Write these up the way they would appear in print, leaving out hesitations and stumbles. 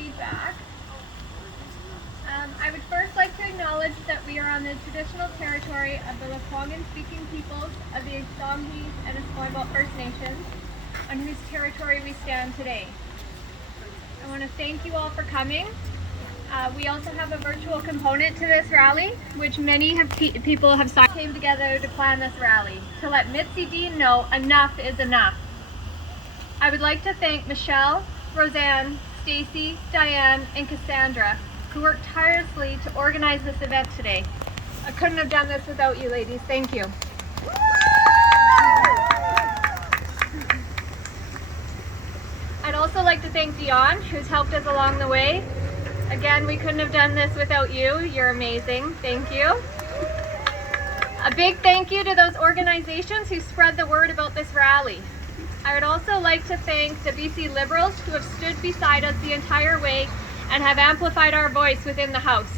feedback. I would first like to acknowledge that we are on the traditional territory of the Lekwungen-speaking peoples of the Songhees and Esquimalt First Nations, on whose territory we stand today. I want to thank you all for coming. We also have a virtual component to this rally, which many people have came together to plan this rally, to let Mitzi Dean know enough is enough. I would like to thank Michelle, Roseanne, Stacy, Diane, and Cassandra, who worked tirelessly to organize this event today. I couldn't have done this without you ladies. Thank you. I'd also like to thank Dion, who's helped us along the way. Again, we couldn't have done this without you. You're amazing. Thank you. A big thank you to those organizations who spread the word about this rally. I would also like to thank the BC Liberals who have stood beside us the entire way and have amplified our voice within the House.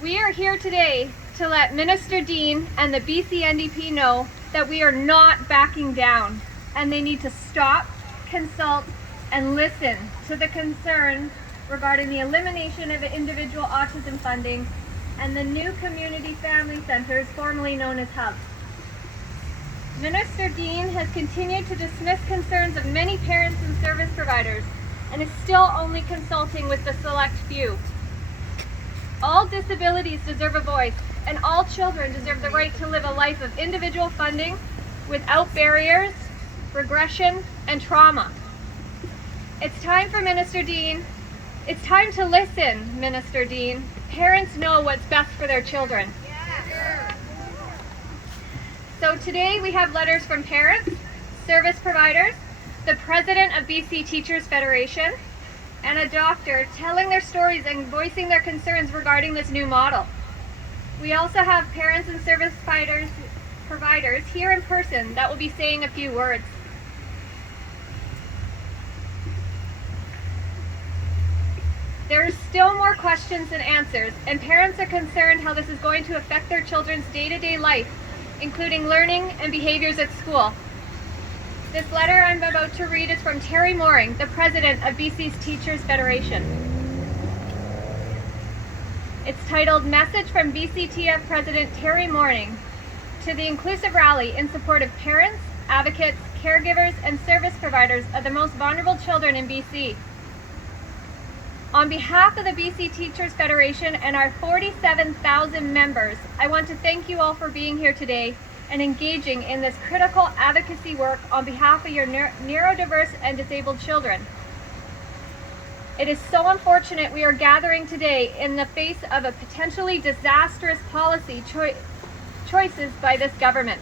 We are here today to let Minister Dean and the BC NDP know that we are not backing down, and they need to stop, consult, and listen to the concerns regarding the elimination of individual autism funding and the new community family centers, formerly known as hubs. Minister Dean has continued to dismiss concerns of many parents and service providers and is still only consulting with the select few. All disabilities deserve a voice, and all children deserve the right to live a life of individual funding without barriers, regression, and trauma. It's time for Minister Dean. It's time to listen, Minister Dean. Parents know what's best for their children. So today we have letters from parents, service providers, the president of BC Teachers Federation, and a doctor telling their stories and voicing their concerns regarding this new model. We also have parents and service providers here in person that will be saying a few words. There are still more questions than answers, and parents are concerned how this is going to affect their children's day-to-day life, including learning and behaviors at school. This letter I'm about to read is from Terry Mooring, the president of BC's Teachers Federation. It's titled Message from BCTF President Terry Mooring to the Inclusive Rally in support of parents, advocates, caregivers, and service providers of the most vulnerable children in BC. On behalf of the BC Teachers Federation and our 47,000 members, I want to thank you all for being here today and engaging in this critical advocacy work on behalf of your neurodiverse and disabled children. It is so unfortunate we are gathering today in the face of a potentially disastrous policy choices by this government.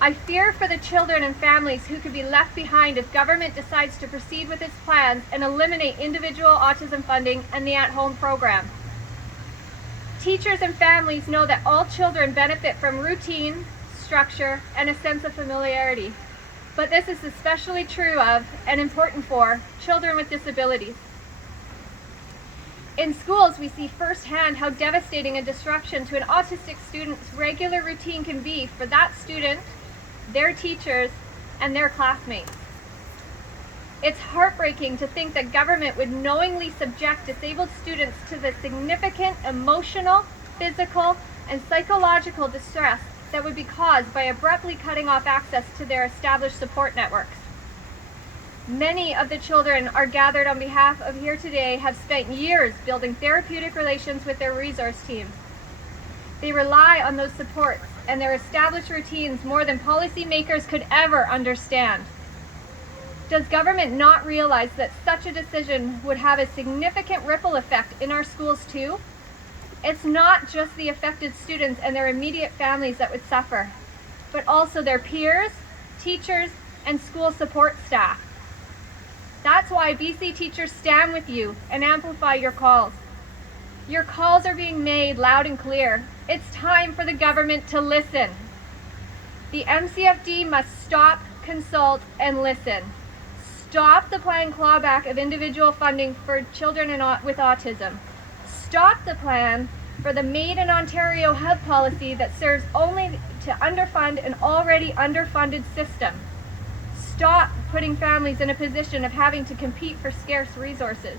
I fear for the children and families who could be left behind if government decides to proceed with its plans and eliminate individual autism funding and the at-home program. Teachers and families know that all children benefit from routine, structure, and a sense of familiarity. But this is especially true of and important for children with disabilities. In schools, we see firsthand how devastating a disruption to an autistic student's regular routine can be for that student, their teachers, and their classmates. It's heartbreaking to think that government would knowingly subject disabled students to the significant emotional, physical, and psychological distress that would be caused by abruptly cutting off access to their established support networks. Many of the children are gathered on behalf of here today have spent years building therapeutic relations with their resource teams. They rely on those supports and their established routines more than policymakers could ever understand. Does government not realize that such a decision would have a significant ripple effect in our schools too? It's not just the affected students and their immediate families that would suffer, but also their peers, teachers, and school support staff. That's why BC teachers stand with you and amplify your calls. Your calls are being made loud and clear. It's time for the government to listen. The MCFD must stop, consult, and listen. Stop the planned clawback of individual funding for children with autism. Stop the plan for the Made in Ontario hub policy that serves only to underfund an already underfunded system. stop putting families in a position of having to compete for scarce resources.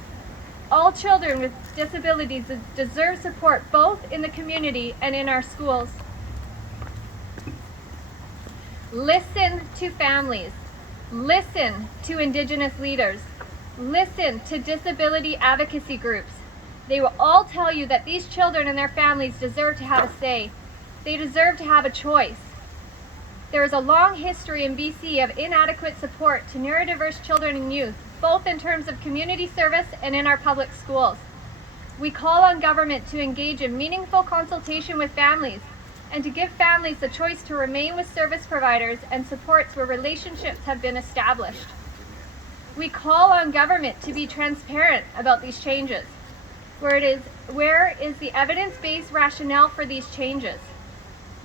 All children with disabilities deserve support both in the community and in our schools. Listen to families. Listen to Indigenous leaders. Listen to disability advocacy groups. They will all tell you that these children and their families deserve to have a say. They deserve to have a choice. There is a long history in BC of inadequate support to neurodiverse children and youth, both in terms of community service and in our public schools. We call on government to engage in meaningful consultation with families and to give families the choice to remain with service providers and supports where relationships have been established. We call on government to be transparent about these changes. Where is the evidence-based rationale for these changes?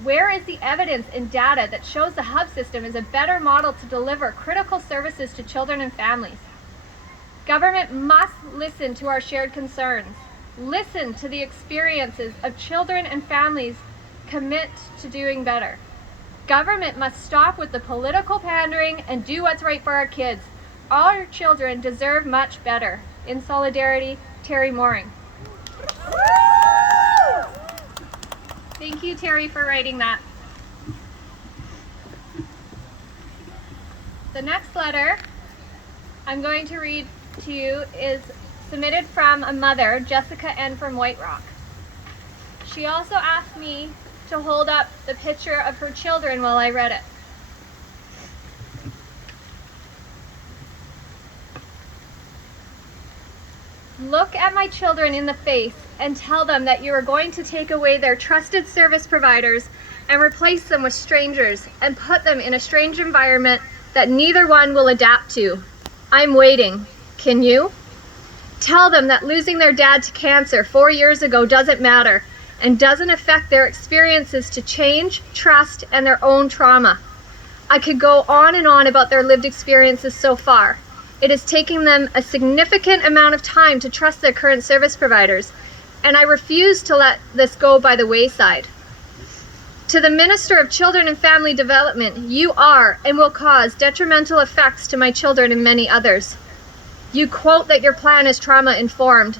Where is the evidence and data that shows the hub system is a better model to deliver critical services to children and families? Government must listen to our shared concerns. Listen to the experiences of children and families. Commit to doing better. Government must stop with the political pandering and do what's right for our kids. All our children deserve much better. In solidarity, Terry Mooring. Thank you, Terry, for writing that. The next letter I'm going to read to you is submitted from a mother, Jessica N. from White Rock. She also asked me to hold up the picture of her children while I read it. Look at my children in the face and tell them that you are going to take away their trusted service providers and replace them with strangers and put them in a strange environment that neither one will adapt to. I'm waiting. Can you? Tell them that losing their dad to cancer 4 years ago doesn't matter and doesn't affect their experiences to change, trust, and their own trauma. I could go on and on about their lived experiences so far. It is taking them a significant amount of time to trust their current service providers, and I refuse to let this go by the wayside. To the Minister of Children and Family Development, you are and will cause detrimental effects to my children and many others. You quote that your plan is trauma-informed.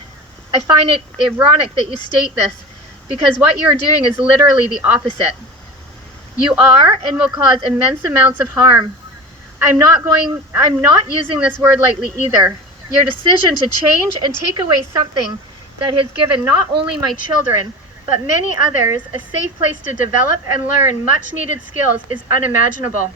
I find it ironic that you state this, because what you're doing is literally the opposite. You are and will cause immense amounts of harm. I'm not using this word lightly either. Your decision to change and take away something that has given not only my children, but many others a safe place to develop and learn much needed skills is unimaginable.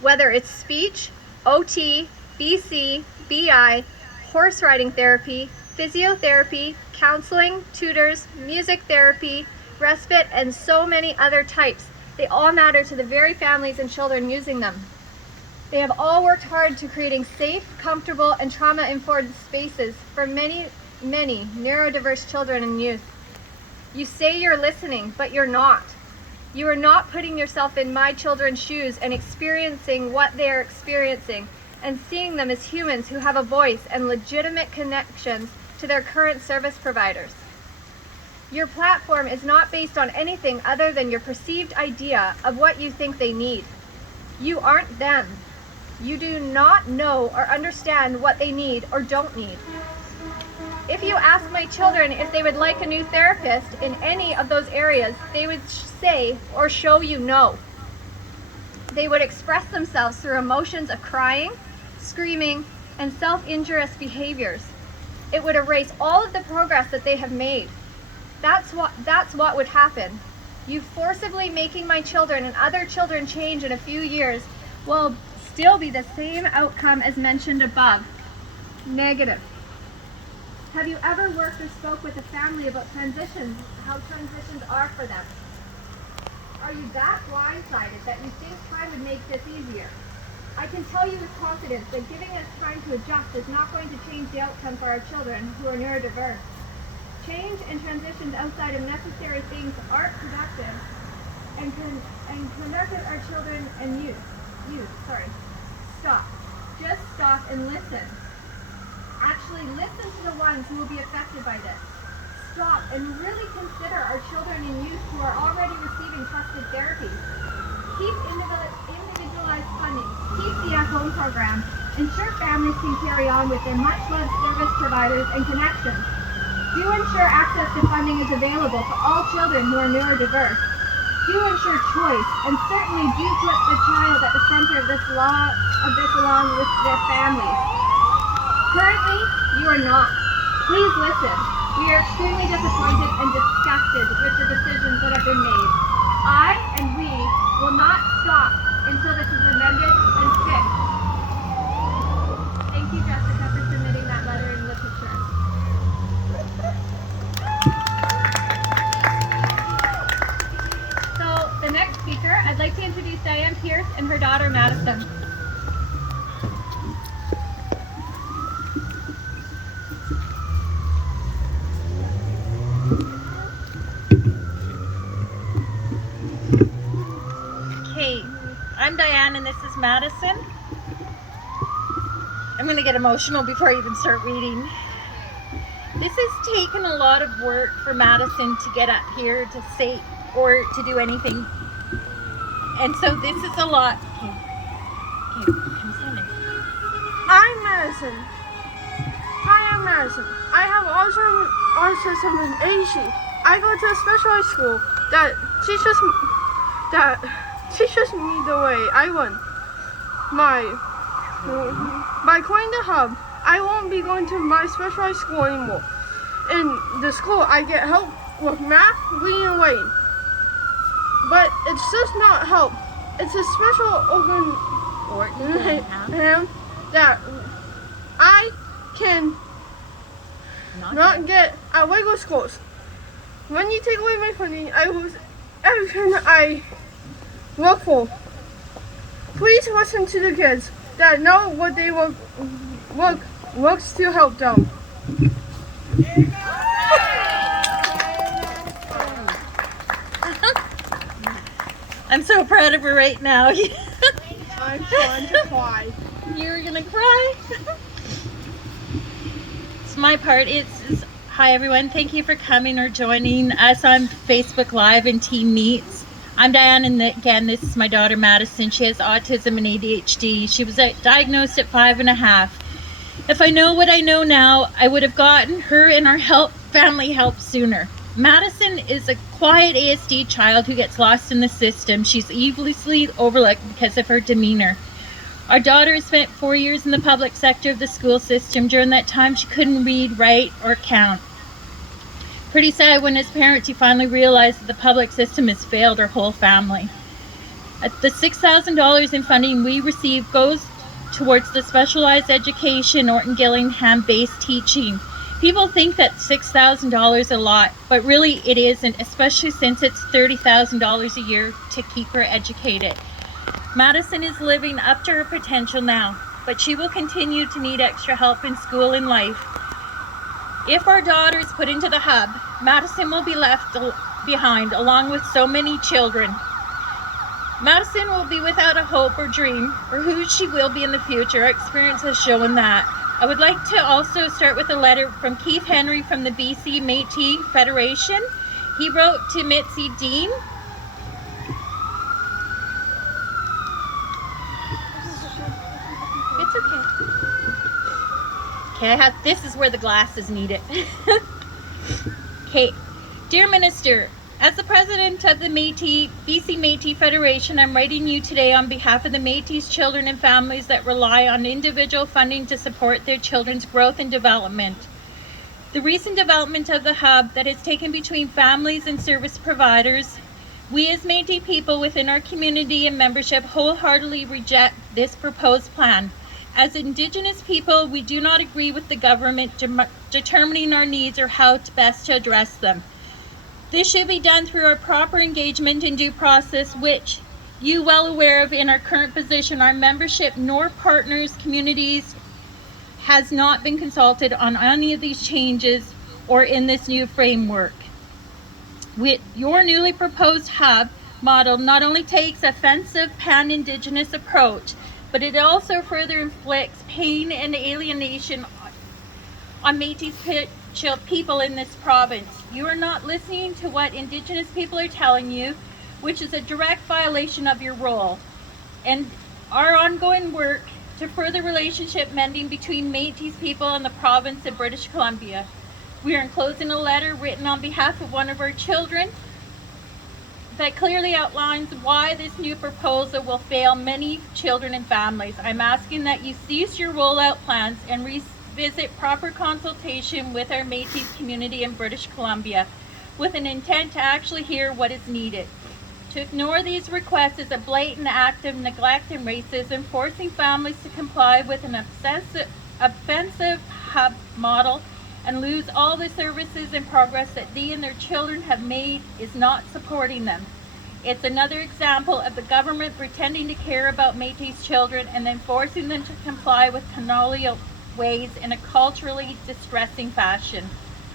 Whether it's speech, OT, BC, BI, horse riding therapy, physiotherapy, counseling, tutors, music therapy, respite, and so many other types, they all matter to the very families and children using them. They have all worked hard to creating safe, comfortable, and trauma-informed spaces for many, many neurodiverse children and youth. You say you're listening, but you're not. You are not putting yourself in my children's shoes and experiencing what they are experiencing and seeing them as humans who have a voice and legitimate connections to their current service providers. Your platform is not based on anything other than your perceived idea of what you think they need. You aren't them. You do not know or understand what they need or don't need. If you ask my children if they would like a new therapist in any of those areas, they would say or show you no. They would express themselves through emotions of crying, screaming, and self-injurious behaviors. It would erase all of the progress that they have made. That's what would happen. You forcibly making my children and other children change in a few years will still be the same outcome as mentioned above. Negative. Have you ever worked or spoke with a family about transitions, how transitions are for them? Are you that blindsided that you think time would make this easier? I can tell you with confidence that giving us time to adjust is not going to change the outcome for our children who are neurodiverse. Change and transitions outside of necessary things aren't productive and can benefit our children and youth. Stop. Just stop and listen. Actually listen to the ones who will be affected by this. Stop and really consider our children and youth who are already receiving trusted therapy. Keep individualized funding. Keep home program ensure families can carry on with their much-loved service providers and connections. Do ensure access to funding is available for all children who are neurodiverse. Do ensure choice, and certainly do put the child at the center of this along with their families. Currently, you are not. Please listen. We are extremely disappointed and disgusted with the decisions that have been made. I and we will not stop until this is amended and fixed. Thank you, Jessica, for submitting that letter and the picture. So, the next speaker, I'd like to introduce Diane Pierce and her daughter, Madison. I'm Diane and this is Madison. I'm going to get emotional before I even start reading. This has taken a lot of work for Madison to get up here to say or to do anything. And so this is a lot. Okay, come sit in. I'm Madison. Hi, I'm Madison. I have autism and ADHD. I go to a specialized school that teaches me the way I want. By calling the hub, I won't be going to my specialized school anymore. In the school, I get help with math, reading, and writing. But it's just not help. It's a special organ that I can not get at regular schools. When you take away my funding, I lose everything I work for. Please listen to the kids that know what they works to help them. I'm so proud of her right now. I'm trying to cry. You're gonna cry? It's my part. It's hi everyone. Thank you for coming or joining us on Facebook Live and Team Meets. I'm Diane, and again, this is my daughter Madison. She has autism and ADHD. She was diagnosed at 5.5. If I know what I know now, I would have gotten her and our family help sooner. Madison is a quiet ASD child who gets lost in the system. She's easily overlooked because of her demeanor. Our daughter has spent 4 years in the public sector of the school system. During that time, she couldn't read, write, or count. Pretty sad when as parents you finally realize that the public system has failed our whole family. The $6,000 in funding we receive goes towards the specialized education Orton Gillingham based teaching. People think that $6,000 is a lot, but really it isn't, especially since it's $30,000 a year to keep her educated. Madison is living up to her potential now, but she will continue to need extra help in school and life. If our daughter is put into the hub, Madison will be left behind along with so many children. Madison will be without a hope or dream or who she will be in the future. Our experience has shown that. I would like to also start with a letter from Keith Henry from the BC Métis Federation. He wrote to Mitzi Dean. It's okay. Okay, this is where the glass is needed. Okay, dear Minister, as the president of the BC Métis Federation, I'm writing you today on behalf of the Métis children and families that rely on individual funding to support their children's growth and development. The recent development of the hub that has taken between families and service providers, we as Métis people within our community and membership wholeheartedly reject this proposed plan. As Indigenous people, we do not agree with the government determining our needs or how best to address them. This should be done through our proper engagement and due process, which you well aware of in our current position. Our membership nor partners, communities has not been consulted on any of these changes or in this new framework. With your newly proposed hub model not only takes offensive pan-Indigenous approach, but it also further inflicts pain and alienation on Métis people in this province. You are not listening to what Indigenous people are telling you, which is a direct violation of your role. And our ongoing work to further relationship mending between Métis people and the province of British Columbia. We are enclosing a letter written on behalf of one of our children that clearly outlines why this new proposal will fail many children and families. I'm asking that you cease your rollout plans and revisit proper consultation with our Métis community in British Columbia with an intent to actually hear what is needed. To ignore these requests is a blatant act of neglect and racism, forcing families to comply with an offensive hub model and lose all the services and progress that they and their children have made is not supporting them. It's another example of the government pretending to care about Métis children and then forcing them to comply with colonial ways in a culturally distressing fashion.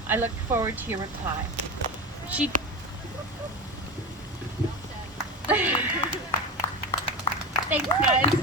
I look forward to your reply. Thanks, guys.